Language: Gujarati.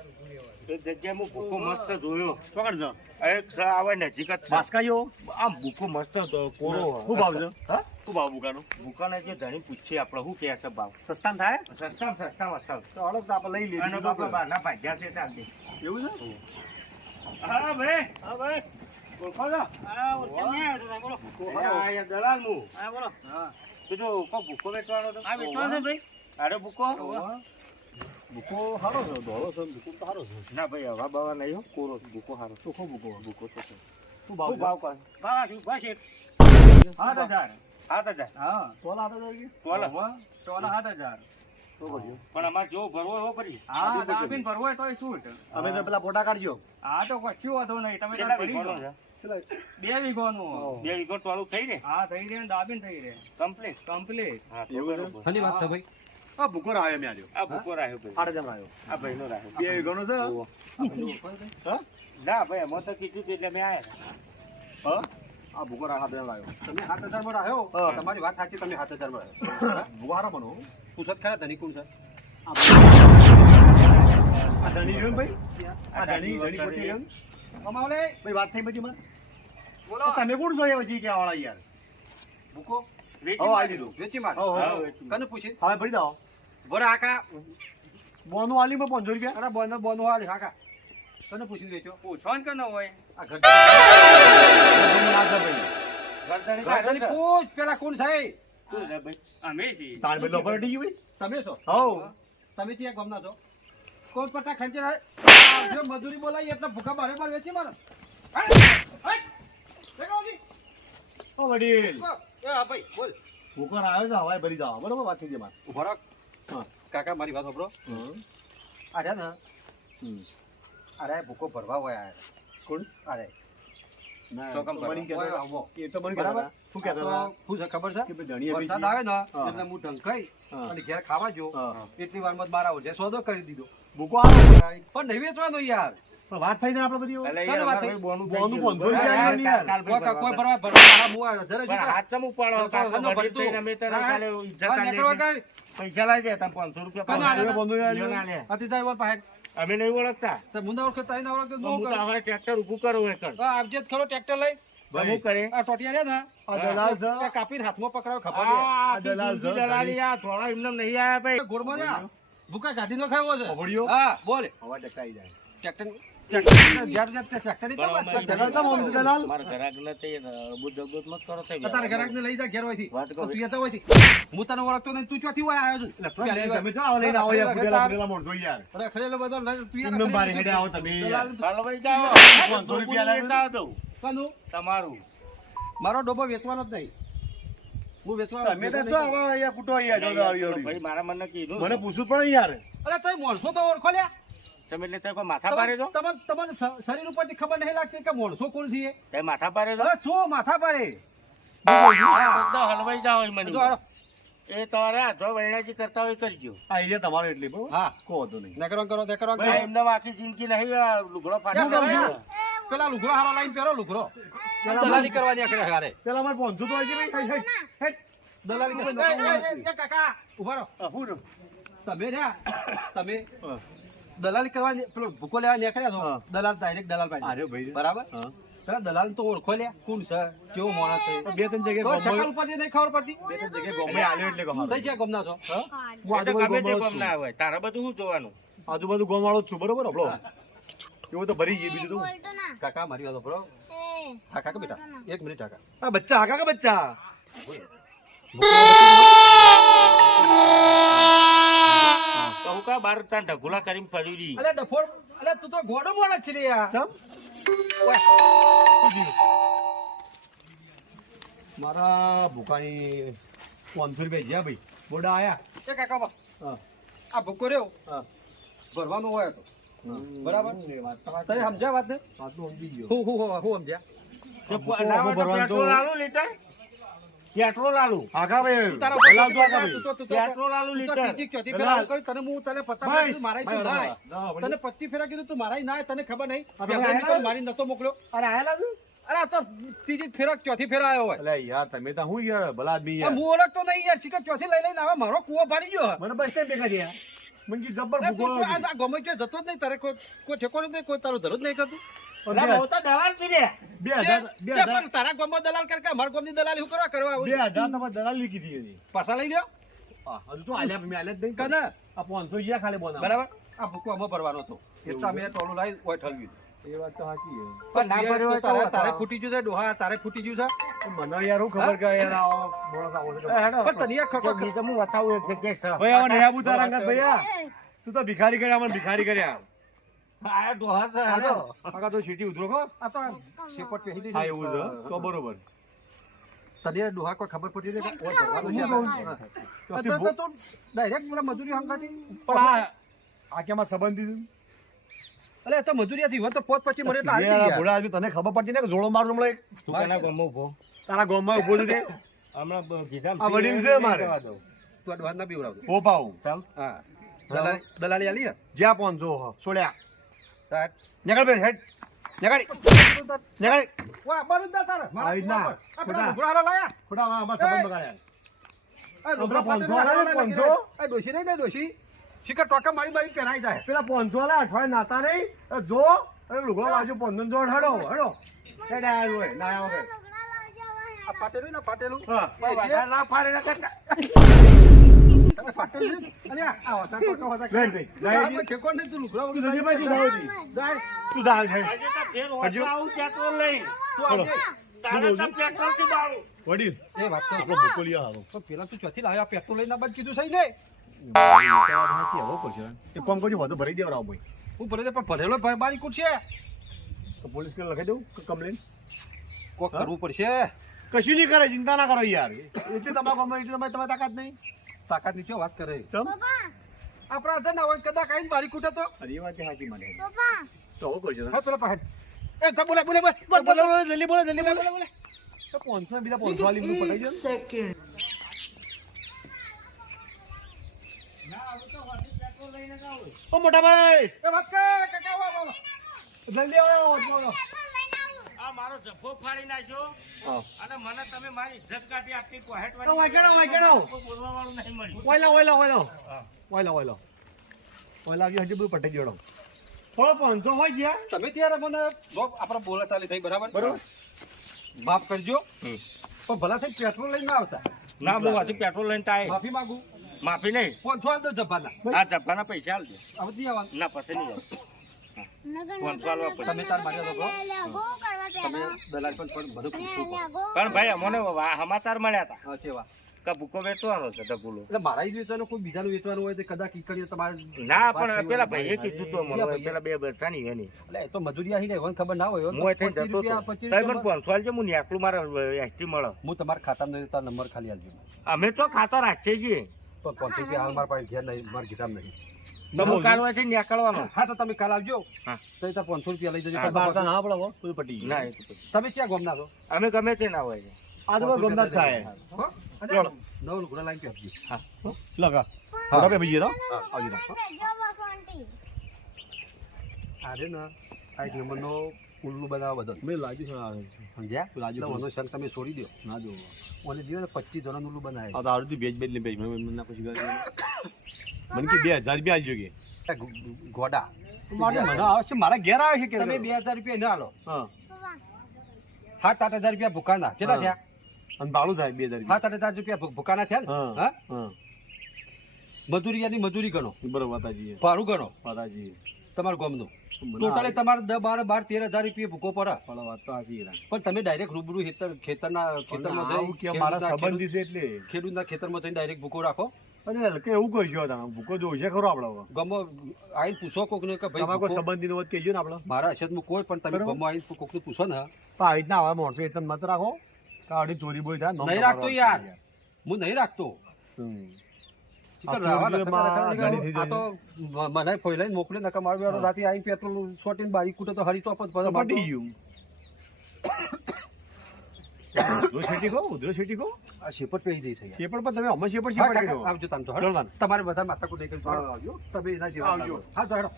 એક જગ્યાએ હું ભૂકો મસ્ત જોયો. પકડ જો એક આવે નજીક જ છે. બાસકાયો આમ ભૂકો મસ્ત કોરો. શું ભાવ છે? હા? શું ભાવ બુકાનો? ભૂકાને જે ધણી પૂછીએ આપણે શું કહે છે ભાવ? સસ્તામાં થાય? સસ્તા. તો હળો તો આપણે લઈ લઈએ. અને બાપા બહારના ભાગ્યા છે ચાલતી. એવું છે? હા ભાઈ. ઓળખો છો? બોલો. આ યાર દલાલ હું. બોલો. કીધું કોઈ ભૂકો વેચવાનો હતો? વેચવાનો છે ભાઈ. અરે ભૂકો? ભૂકો સારો છે, ધોળો છે, ભૂકો તો સારો છે. ના ભાઈ હવા બવા નહીં હો. કોરો ભૂકો સારો. ચોખ્ખો ભૂકો. ભૂકો તો છે. શું ભાવ શું ભાવ કહે? 7,000. 7,000. હા. તોલા 7,000 કે? તોલા 7,000. તો ભર્યો. પણ અમારે જેવો ભરવો એવો ભરી. હા, દાબીને ભરવો હોય તોય શું? અમે તો પેલા ફોટા કાઢજો. હા તો કશું વાંધો નહીં. તમે તાર ભરી દો. ચલો. 2 વીઘોનું. 2 વીઘો ટોળું થઈ રહે? હા થઈ રહે. દાબીને થઈ રહે. કમ્પ્લીટ. હા તો એવું છે? બરોબર. ખાલી વાત છે ભાઈ. આ ભૂકો રાયો મેં આલ્યો. આ ભૂકો રાખ્યો ભાઈ. 8,000 રાયો. આ ભાઈનો રાખ્યો. 2 વીઘાનો છે? ઓહો. હા? ના ભાઈ અમે તો કીધું હતું એટલે મેં આયા. હા? આ ભૂકો 7,000 રાયો. તમે 7,000 માં રાયો? તમારી વાત સાચી, તમે 7,000 માં રાયો. ભૂકો હારો બનો. પૂછો ખરા ધણી કોણ છે? આ ધણી રહ્યો ને ભાઈ? આ ધણી ખોટી રહ્યો ને? અમાવલે ભાઈ વાત થઈ બધી માં. બોલો. તમે કોણ જોઈએ પછી કે વાળા યાર? ભૂકો વેચી આવી મારી. દીધું. વેચી હા, માર. વેચી કને પૂછી? હવે ભરી દો. બોરા આકા બોનું આલી માં 500 રૂપિયા. અરે બોનું આલી આકા. કને પૂછી વેચો? પૂછો ને કે ન હોય. આ ઘર ગરદણી ઘરધણી પૂછ પેલા કોણ છે? તું રે ભાઈ. અમે છીએ. તાર બદલો પર અડી ગયું ભાઈ. તમે છો? હો. તમે ત્યાં ગમના છો? કોણ પટ્ટા ખંચે જો મજૂરી બોલાય એટલે ભૂખા બારે બાર વેચી મારો. ઓ વડીલ. હા ભાઈ બોલ. ભૂખર આવ્યો છે હવાય ભરી જાવ. બરોબર વાત થઈ ગઈ માર. ઉભો રહો. હા. કાકા મારી વાત સાંભળો. અરે ને અરે ભૂકો ભરવા હોય આયા. કોણ? અરે ના ચોકમ તો મને ભરવા. કહેતા હતા. એ તો મને કહેતા બરાબર. હતા. શું કહેતા હતા? શું છે ખબર છે? કે ભાઈ ધણીએ વરસાદ બીજી- આવે ને હા. એટલે હું ઢંકાઈ હા. અને ઘેર ખાવા જો હા. એટલી વારમાં જ 12 વાગે સોદો કરી દીધો. ભૂકો આવ્યો. પણ નહીં વેચવાનો યાર. પણ વાત થઈ જાય આપણે બધી. એટલે ચાલો યાર વાત અમારે થઈ. બોનું બોનું થઈ ગયું. 500 રૂપિયા યાર, આવ્યું યાર. કાલ ભાઈ કોઈ ભરવા. ભરવા હું જરા પણ હાથ ચમ ઉપાડો કાકો તો ભરી ભરી દઈને અમે તને હા. કાલે ઇજ્જત હા, આલી નીકળવા હતી. પૈસા લાવી દે તમે 500 રૂપિયા કોને પાછા. આલ્યા? બંધુ યાર. ઈયોને આલ્યા. અતિ જાય બોલ પાસે અમે નહીં ઓળખતા. તો મુંડા ઓળખે તાઈ ના ઓળખે તો તો હું હું તો કરું. હવે ટ્રેક્ટર ઊભું કરું એકર. હા, આપજે જ ખરો ટ્રેક્ટર લઈ તો હું કરે? આ ટોટિયા રે ને આ દલાલ છે. આ કાપીને હાથમાં પકડાવ ખબર આ આખી દલાલ જિંદગી છે, દલાલી આ થોડા એમને નહીં આયા ભાઈ. ગોળમાં જા ભૂકા કાઢી નો ખાવો છે પકડ્યો? હા બોલ હવા ટકાઈ જાય. ટ્રેક્ટર દલાલ તો મોમ છે દલાલ. મારા ઘરાકને તે અબૂત મત કરો તે તારે ઘરાક ને લઈ જા ઘેર હોયથી વાત કરો. તું જતો હોયથી હું તને ઓળખતો નહીં તું ચોથી હોય આવ્યો છું તમે જો આવો લઈને આવો યાર. ફૂટેલા ફૂટેલા માણસો યાર. અરે ખરેલો બધો તું એમને બારે હેડે આવો તમે યાર. હાલો ભાઈ જાઓ. 500 રૂપિયા લાગે. વેચાવ દઉં. કાનું તમારું. મારો ડોબો વેચવાનો જ નહીં હું વેચવાનો તમે તો જો આવા અહીંયા ફૂટો અહીંયા જો આવી ભાઈ મારા મને કીધું મને પૂછવું પડે યાર. અરે તઈ મોણસો તો ઓળખો લ્યા તમે એટલે તે કોઈ માથા પારે છો? તમને શરીર ઉપરથી ખબર નહીં લાગતી કે મોણસો કોણ છે તે માથા પારે છો? અરે શું માથા પાડે બધા હલવાઈ જાઓ એ મને. જો હાલો. એ તમારે આધો વૈણાજી કરતા હોય કરજો. આ એરિયા તમારો એટલે બરોબર. હા કહો તો નહીં. નકરો કરો ભાઈ એમને આખી જિંદગી નહીં આ લુગડો ફાટી પેલા ગયો. પેલા લુગડો હારો લાઈન પહેરો લુગડો દલાલી કરવાની આખરે હારે પેલા અમારે 500 તો હોય છે ભાઈ. હેડ, હેડ. દલાલી કાકા ઉભા રહો હું રહું. તમે રહ્યા તમે હા. દલાલી કરવાની પેલો ભૂકો લેવા નીકળ્યા છો હા. દલાલ ડાયરેક્ટ દલાલ પાસે આર્યો ભાઈ. બરાબર હા. પેલા દલાલ તો ઓળખો લ્યા કોણ છે કેવો માણસ છે બે ત્રણ જગ્યાએ તો શકલ ગોમમાં- ઉપરથી નહીં ખબર પડતી બે ત્રણ જગ્યાએ ગોમમાં આલ્યો એટલે કહો. તઈ છે ગમના છો હા? હું એ તો આજુબાજુ ગમે તે ગોમવાળો જ કામ છું. ના હોય. તારે બધું શું જોવાનું? આજુબાજુ ગોમવાળો જ છું બરોબર આપણો. એવું તો ભરી ગયું બીજું તો. કાકા મારી વાત બરો હા કાકા બેટા એક મિનિટ કાકા આ બચ્ચા હાકા કે બચ્ચા તો હું કા બાર તાન ઢગુલા કરીને પડી રહી. અલે ડફોર અલે તું તો ગોડો મોણા છે રે યાર ચમ મારા ભૂકાની 500 રૂપિયા જ્યાં ભાઈ બોડા આયા. એ કાકા બા હા. આ ભૂકો રહ્યો હા. ભરવાનો હોય તો બરાબર એ વાત તમારી. તઈ સમજ્યા વાત ને વાત તો સમજી ગયો. હું સમજ્યા તો ભૂકો ના હોય તો ભરવાનું તો- પેટ્રોલ આલું લીટર? પેટ્રોલ આલું. હાકા ભાઈ તારા દલાલ તો હાકા ભાઈ. પેટ્રોલ આલું લીટર. ત્રીજી ચોથી ફેરા આવું કર્યું, તને હું તને પત્તા ભાઈ, કીધું મારાય તું ભાઈ, નાય. ના, તને 25 ફેરા કીધું તું મારાય નાય, તને ખબર નહીં આ તમે પેલા આયા? મારી નતો મોકલ્યો અરે આયેલા તું? અરે આ તો ત્રીજી ફેરા ચોથી ફેરા આવ્યો હોય અલે યાર તમે તો હું યાર ભલા આદમી આ યાર. હું ઓળખતો નહીં યાર શિખર ચોથી લઈ લઈને આવે મારો કૂવો ફાડી ગયો મને બસ સ્ટેન્ડ ભેગા થયા. મંગી જબર અરે તું ભૂકો આ ગમે છે જતો જ નહીં તારે કોઈ ઠેકો નહીં કોઈ તારો ધરો જ નહીં કરતું અલા, બહુ તો દલાલ છું રે. 2000 પણ તારા ગામમાં દલાલ કર કે અમારા ગામની દલાલી શું કરવા આવું 2000 તમારે દલાલી કીધી એની. પાછા લઈ લ્યો હજુ તો આલ્યા મેં આલ્યા જ નહીં કને આ 500 જ્યાં ખાલી બોના બરાબર આ ભૂકો આમાં ભરવાનો હતો એટલે અમે ટોલું લાવી ઓય ઠલવી એ વાત તો સાચી છે પણ ના યાર, ભર્યો હોય તો તારે વાત તારે આવે. ફૂટી ગયું છે ડોહા તારે ફૂટી ગયું છે મને યાર હું ખબર કે યાર આવો મોણસ આવો છે. એ હેડો. પણ તને યાર ખબર તો બીજું હું બતાવું એક જગ્યાએ છે. ભાઈ આવા નહીં આબુ તારા અંગત ભૈયા તું તો ભિખારી કર્યા મને ભિખારી કર્યા આ ડોહા છે હેડો. કાકા તો સીટી ઉતરો કો આ તો શેપટ પહેરી દીધી. હા એવું છે તો બરોબર તને ડોહા કોઈ ખબર પડી રહી કે ઓય ભરવાનું છે તો એટલે તો ડાયરેક્ટ પેલા મજૂરી હંગાતી પણ આ કેમાં સંબંધ દીધું અલે એ તો મજૂરીયાથી હોત તો પોત પછી મળે એટલે હારી યાર, યાર. ભોળા આદમી તને ખબર પડતી ને કે જોડો મારું હમણાં એક તું કોના ગામમાં ઊભો? તારા ગામમાં ઉભો છે તે હમણાં કીધા આ વડીલ છે મારે. તું આ ડોહા ના બીવડાવતો. પોપાવું ચમ. હા દલાલી આલી હે? જ્યાં 500 છોડ્યા તાર. નીકળ બે હેડ નીકળ નીકળ વાહ, બરું જ ના તારે. મારા આવી ના. આ પેલા ઘૂઘરાળા લાયા. ખોટા આમાં સંબંધ બગાડ્યા આ આપણા ઘૂઘરા 500 પાટે આલે ને 500? આ ડોશી નહીં ને ડોશી શિખર ટોકા મારી મારી પહેરાઈ જાય પેલા 500 વાળા અઠવાડિયે નાતા નહીં એ જો અને લુગડો બાજુ 500 જોડ હેડો હેડો હેડ આયા હોય ના આયા વગર આ પાટેલું ને પાટેલું હા કોઈ વધારે ના ફાડે ના કરતા. તમે પાટેલું અરે આ હોતા ટોકા હોતા ગઈ ગઈ આ જાય ઠેકો નહીં તું લુગડા તું વગર નદી બાજુ જાવ જી જાય તું જા હેડ આજે તો ફેર હજુ? હોતા આવું પેટ્રોલ લઈને. તું આવજે. તારે તો પેટ્રોલથી બાળું. વડીલ એ વાત તો આપણો ભૂકો લઈ આવો પણ પેલા તું ચોથી લાવ્યા પેટ્રોલ લઈને બંધ કીધું સહી ને એક કામ કરજો વધુ ભરી દેવડાવો ભાઈ હું ભરે દે પણ ભરેલો ભાઈ બારી કુટ છે તો પોલીસ કે લખાઈ દઉં કમ્પ્લેન કોક કરવું પડશે કશું નહીં કરે ચિંતા ના કરો યાર એટલે તમારા ગામમાં એટલે તમારી તાકાત નહીં તાકાત નીચે વાત કરે ચમ આપણા હાથે ના હોય કદાચ આઈને બારી કૂટે તો અરે એ વાત સાચી મને તો હું કરજો હા પેલા પાસે એ તો બોલે બોલે બોલે બોલો બોલો જલ્દી બોલો તો 500 બીજા 500 વાલી નું પટાઈ દો ઓ મોટા ભાઈ એ વાત કે કાકા આવો જલ્દી આવો બોલો આ મારો જબ્બો ફાડી નાખ્યો અને મને તમે મારી ઇજ્જત કાઢી આપી કોહેટ તો વાકેડો કોઈ બોલવા વાળું નહીં મળ્યું. ઓયલા હા. ઓયલા આવી હજી બધું પટાઈ દેડો થોડો 500 હોય ગયા તમે ત્યારે મને આપણા બોલા ચાલી થઈ બરાબર બરોબર. માફ કરજો પણ ભલા થઈ પેટ્રોલ લઈને ના આવતા ના હું હજુ પેટ્રોલ લઈને તો આયો. માફી માંગુ માફી નહીં. 500 આલ દો જબ્બાના આ જબ્બાના પૈસા આલજો. હવે નહીં આવવાનું ના પછી નહીં આવે. તમે તાર માર્યા તો તમે દલાલ પણ બધું પૂછવું પડે પણ ભાઈ અમને સમાચાર મળ્યા હતા હા છે વાત કે ભૂકો વેચવાનો છે ઢગુલો. એટલે મારા જ વેચવાનું કોઈ બીજાનું વેચવાનું હોય તો કદાચ ઈકડીએ તમારે ના પણ પેલા ભાઈએ કીધું તો મને પેલા બે બધાની એની એટલે એ તો મજૂરી આવી જાય ખબર ના હોય હું થઈ જતો હતો. તઈ મને 500 આલજે, હું નેકલું મારે એસટી મળે. હું તમારા ખાતામાં નહીં તારો નંબર ખાલી આપજો અમે તો ખાતા રાખીએ છીએ. તો 500 રૂપિયા હાલ મારા પાસે ઘેર નહીં મારા ગીતામાં નહીં તો હું કાઢવાથી નીકળવાનો. હા તો તમે કાલ આવજો હા. તો તાર 500 રૂપિયા લઈ જજો હા, બારતા ના પડે હો બધું પટી ના ગયું એ તો પછી. તમે ક્યાં ગોમના છો અમે ગમે તે ના હોય. આ તો ગમના જ છે હો? અને નવ લુગડા લાઈન આપજો હા. લગા હા બે બીજી તો આવજી ના અરે ના આ એક નંબરનો ઉલ્લુ બનાવવા બદલ મેં લાગ્યું છે આવે છે સમજ્યા લાજુ એટલે ઓનો સંગ તમે છોડી દો ના જો ઓને જીવે 25 જણાનું ઉલ્લુ બનાવે આ તો આરતી બેજ બેજ લે બેજ મને ના પછી મને કે 2000 રૂપિયા આલજો કે ગોડા મારે મને આવે છે મારા ઘેર આવે છે કે તમે 2000 રૂપિયા ના આલો હા 7-8 રૂપિયા ભૂકાના કેટલા હા. થયા અને ભાડું થાય 2000 રૂપિયા 7-8 રૂપિયા ભૂકાના થયા ને હા હા હા મજૂરીયાની મજૂરી ગણો બરોબર વાતાજી ભાડું ગણો વાતાજી તમારું ગમનું ટોટલી તમારે 10, 12, 13 હજાર રૂપિયા ભૂકો પડે પણ વાત તો સાચી છે પણ તમે ડાયરેક્ટ રૂબરૂ ખેતરમાં આવું કે મારા સંબંધી છે એટલે ખેડૂતના ખેતરમાં જઈને ડાયરેક્ટ ભૂકો રાખો અને હલકે એવું કરશો તમે ભૂકો જોશે ખરો આપણે ગમો આઈને પૂછો કોકને કે તમારે ભાઈ કોઈ ભૂકો સંબંધીનો વાત કહેજો ને આપણે મારા અછતમાં કોઈ પણ તમે બરાબર. ગમો આઈને કોકને પૂછો ને તો આવી રીતના આવા માણસો એટલે મત રાખો કે આવડી ચોરી બોરી થાય નહીં રાખતો યાર હું નહીં રાખતો આ તો મને પહેલા મોકલે નકા મારું વાળો રાતે આવીને પેટ્રોલ સોટીને બારી કૂટે તો હરી તો પટી ગયું ઉધરો છેટી કહો આ શેપટ પહેરી જઈ છે યાર. શેપડ પર તમે હમણાં શેપડ હા, શેપડ કાકા, કર્યો આવજો તમે તો ચલો હળો. તાન. તમારે બધા માથા કૂટ નહીં કરી આવજો. તમે એના જેવા આવજો. લાગો. હા તો હેડો